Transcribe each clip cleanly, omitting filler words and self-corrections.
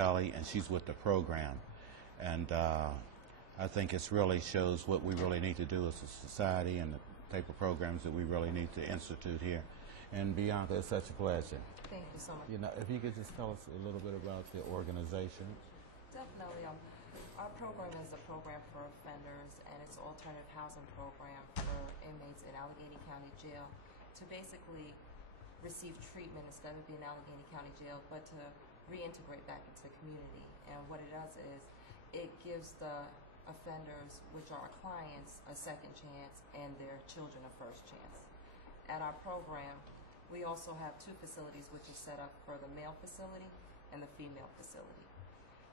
VITELLI, and she's with the program. And I think it really shows what we really need to do as a society and the type of programs that we really need to institute here. And Bianca, it's such a pleasure. Thank you so much. You know, if you could just tell us a little bit about the organization. Definitely. Our program is a program for offenders, and it's an alternative housing program for inmates in Allegheny County Jail to basically receive treatment instead of being in Allegheny County Jail, but to reintegrate back into the community. And what it does is it gives the offenders, which are our clients, a second chance, and their children a first chance. At our program, we also have two facilities which are set up for the male facility and the female facility.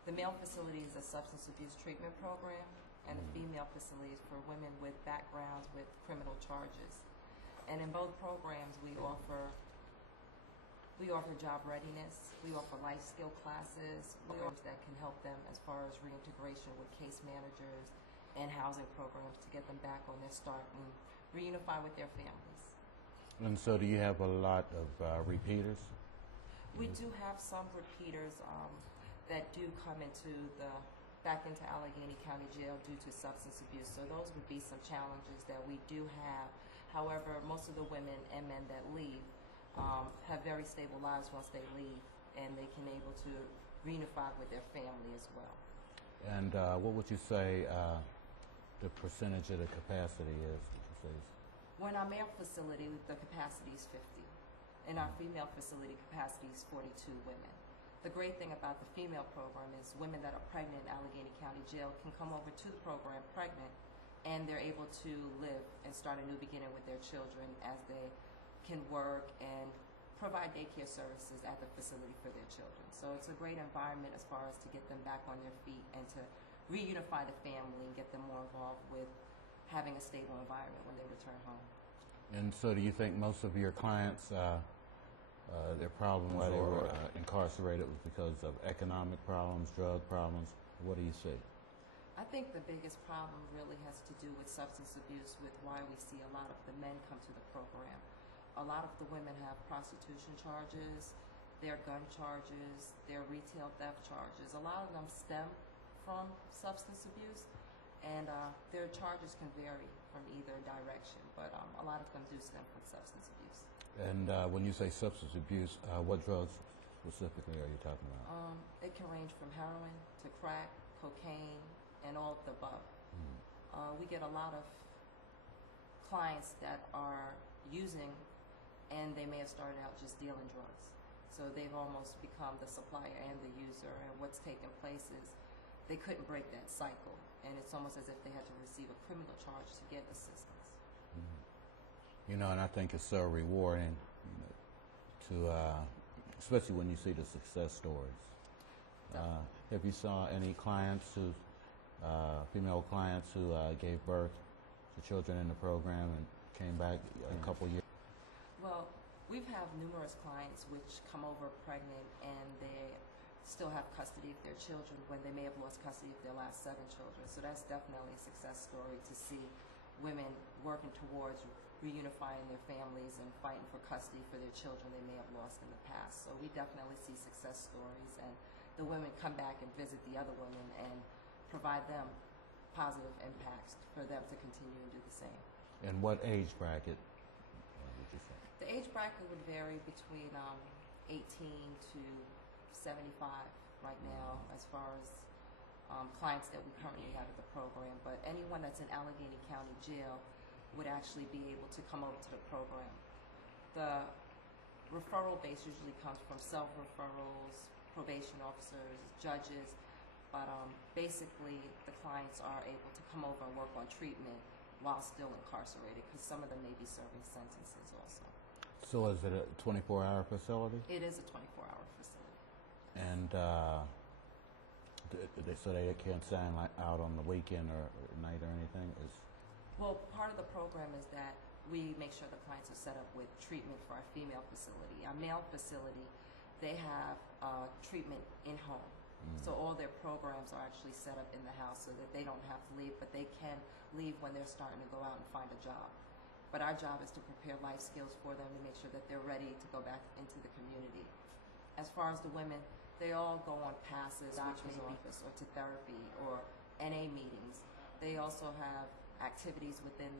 The male facility is a substance abuse treatment program, and the female facility is for women with backgrounds with criminal charges. And in both programs, we offer job readiness, we offer life skill classes, we offer that can help them as far as reintegration with case managers and housing programs to get them back on their start and reunify with their families. And so do you have a lot of repeaters? We do have some repeaters that do come back into Allegheny County Jail due to substance abuse. So those would be some challenges that we do have. However, most of the women and men that leave have very stable lives once they leave, and they can able to reunify with their family as well. And what would you say the percentage of the capacity is? Well, in our male facility, the capacity is 50. In our female facility, capacity is 42 women. The great thing about the female program is women that are pregnant in Allegheny County Jail can come over to the program pregnant, and they're able to live and start a new beginning with their children as they can work and provide daycare services at the facility for their children. So it's a great environment as far as to get them back on their feet and to reunify the family and get them more involved with having a stable environment when they return home. And so do you think most of your clients, their problems why they were incarcerated was because of economic problems, drug problems? What do you see? I think the biggest problem really has to do with substance abuse, with why we see a lot of the men come to the program. A lot of the women have prostitution charges, their gun charges, their retail theft charges. A lot of them stem from substance abuse, and their charges can vary from either direction, but a lot of them do stem from substance abuse. And when you say substance abuse, what drugs specifically are you talking about? It can range from heroin to crack, cocaine, and all of the above. We get a lot of clients that are using, and they may have started out just dealing drugs. So they've almost become the supplier and the user, and what's taken place is they couldn't break that cycle, and it's almost as if they had to receive a criminal charge to get assistance. You know, and I think it's so rewarding, to, especially when you see the success stories. Have you saw any clients who, female clients who gave birth to children in the program and came back a couple years? Well, we've had numerous clients which come over pregnant and they still have custody of their children when they may have lost custody of their last 7 children. So that's definitely a success story to see women working towards reunifying their families and fighting for custody for their children they may have lost in the past. So we definitely see success stories, and the women come back and visit the other women and provide them positive impacts for them to continue and do the same. And what age bracket would you say? The age bracket would vary between 18 to 75 right now as far as clients that we currently have at the program, but anyone that's in Allegheny County Jail would actually be able to come over to the program. The referral base usually comes from self-referrals, probation officers, judges, but basically the clients are able to come over and work on treatment while still incarcerated, because some of them may be serving sentences also. So is it a 24-hour facility? It is a 24-hour facility. And so they can't stand out on the weekend or night or anything? Well, part of the program is that we make sure the clients are set up with treatment for our female facility. Our male facility, they have treatment in-home. So all their programs are actually set up in the house so that they don't have to leave, but they can leave when they're starting to go out and find a job. But our job is to prepare life skills for them to make sure that they're ready to go back into the community. As far as the women They all go on passes, doctor's office, or to therapy, or NA meetings. They also have activities within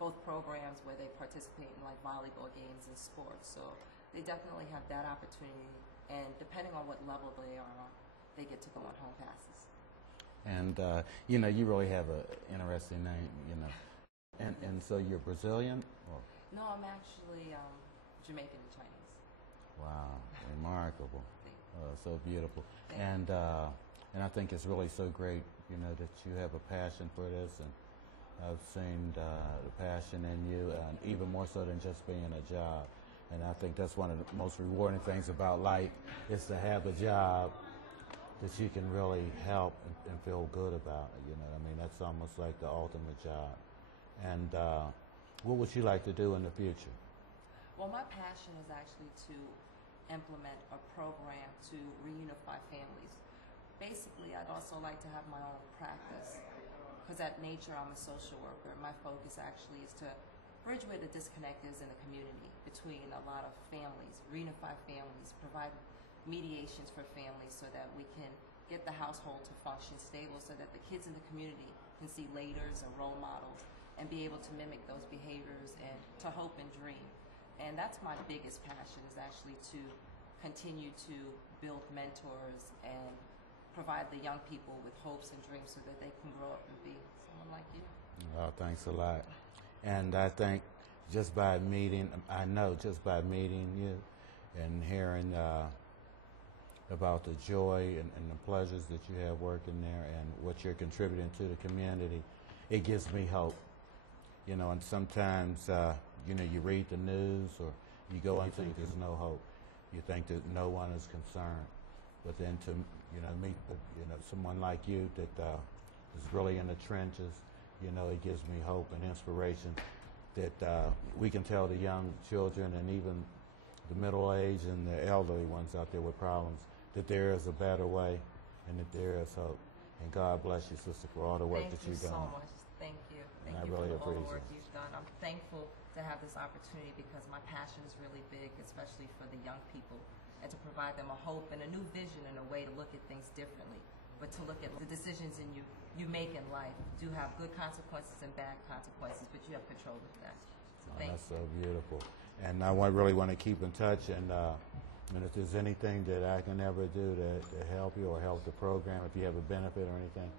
both programs where they participate in like volleyball games and sports. So they definitely have that opportunity, and depending on what level they are on, they get to go on home passes. And you really have an interesting name, And so you're Brazilian? Or? No, I'm actually Jamaican and Chinese. Wow, remarkable. So beautiful. And I think it's really so great, that you have a passion for this, and I've seen the passion in you, and even more so than just being a job. And I think that's one of the most rewarding things about life, is to have a job that you can really help and feel good about. That's almost like the ultimate job. And what would you like to do in the future? Well, my passion is actually to implement a program to reunify families. Basically, I'd also like to have my own practice, because at nature I'm a social worker. My focus actually is to bridge where the disconnect is in the community between a lot of families, reunify families, provide mediations for families so that we can get the household to function stable, so that the kids in the community can see leaders and role models and be able to mimic those behaviors and to hope and dream. And that's my biggest passion, is actually to continue to build mentors and provide the young people with hopes and dreams so that they can grow up and be someone like you. Well, thanks a lot. And I think just by meeting you and hearing about the joy and the pleasures that you have working there and what you're contributing to the community, it gives me hope. And sometimes, you read the news or you go and think there's no hope. You think that no one is concerned. But then to, meet, someone like you that is really in the trenches, it gives me hope and inspiration that we can tell the young children and even the middle-aged and the elderly ones out there with problems that there is a better way and that there is hope. And God bless you, sister, for all the work that you've done. Thank you so much. Thank you. Thank you really for all the work appreciate it. you've done. I'm thankful to have this opportunity, because my passion is really big, especially for the young people, and to provide them a hope and a new vision and a way to look at things differently. But to look at the decisions you make in life do have good consequences and bad consequences, but you have control of that. So thank That's you. so beautiful. And I really want to keep in touch, and if there's anything that I can ever do to help you or help the program, if you have a benefit or anything,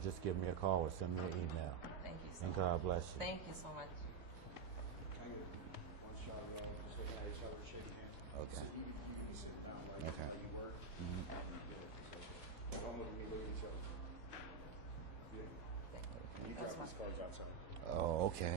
just give me a call or send me an email. Thank you so And much. God bless you. Thank you so much. Can I get one shot of just looking at each other, shake hands? Okay. So you can sit down like Okay. how you work. Mhm. Don't look at me, look at each other. Yeah. Thank you. And you That's drop these fine. cards outside. Oh, okay.